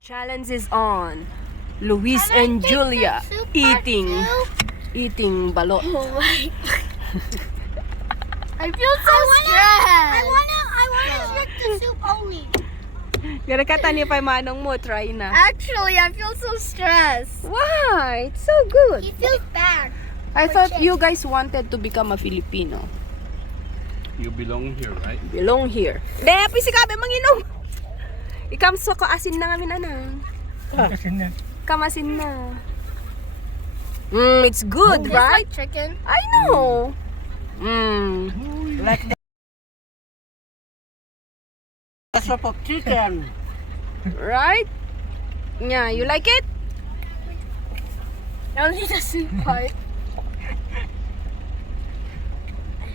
Challenge is on. Luis and Julia eating balut. Oh my. I feel so stressed. I wanna drink the soup only. Gara ka tani pa manong mo, try na. Actually, I feel so stressed. Why? It's so good. He feels bad. I thought you guys wanted to become a Filipino. You belong here, right? Belong here. De, pisi ka, manginom. Ikam so ko asin na ngamin anang. Kamasin na. It's good, Tastes right? like chicken. I know. Like the soup of chicken. Right? Yeah, you like it? Only the soup part.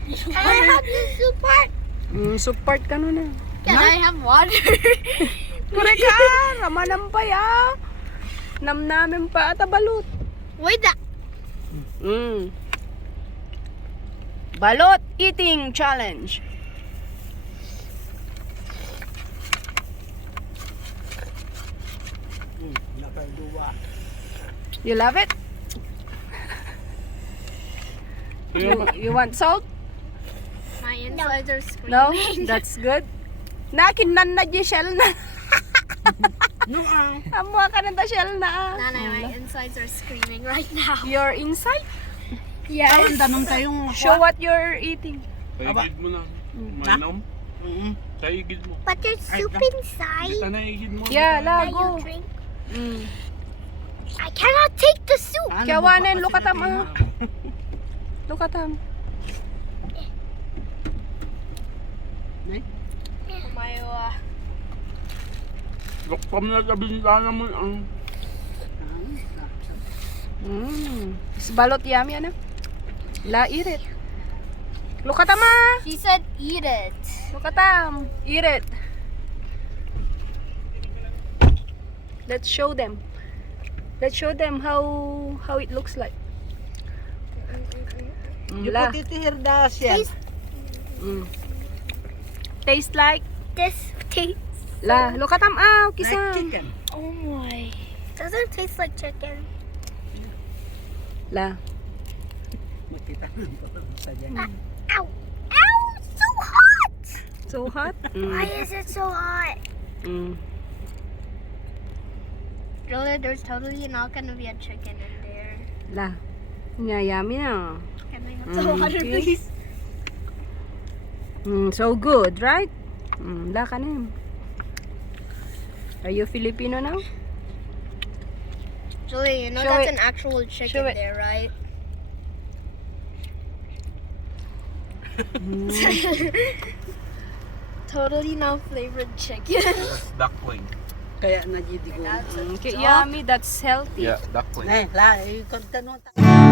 Can I have the soup part? Support ka nun na. Can I have water? Correct ka! Ramanam pa ya. Namnamin pa ata balut. Wait, that. Balut eating challenge. Nakaiduwa. You love it? You want salt? My insides are screaming. No? That's good. Nakinan na di shell na. No, Amo ka na da shell na. Nanay, my insides are screaming right now. Your inside? Yes. tanong tayong Show what you're eating. Saigid mo na. Mainom? Saigid mo. But there's soup inside. Kita na igid mo. Yeah, That you lago. drink. Mm. I cannot take the soup. Kawanan, look at them. Look at them. Lokpam na sa bintana mo ang... It's balot yummy, ano? La, eat it. Look at them, She said eat it. Look at them. Eat it. Let's show them. Let's show them how it looks like. You La. put it here the shell. Taste like This tastes. la. Look at them, Like kisang. chicken. Oh my. Doesn't taste like chicken. La. Makita mo sa dyan. Ow. Ow. So hot. So hot. Why is it so hot? Julia, there's totally not gonna be a chicken in there. La. Yeah, yummy na. Can I have some water, Okay. please? So good, right? La ka na. Are you Filipino now? Julia, you know Show that's it. an actual Show chicken it. there, right? Totally not flavored chicken. That's duckling. Kaya nagidigo. That's a Okay, duck. yummy. That's healthy. Yeah, duckling. Eh, la, i-continue.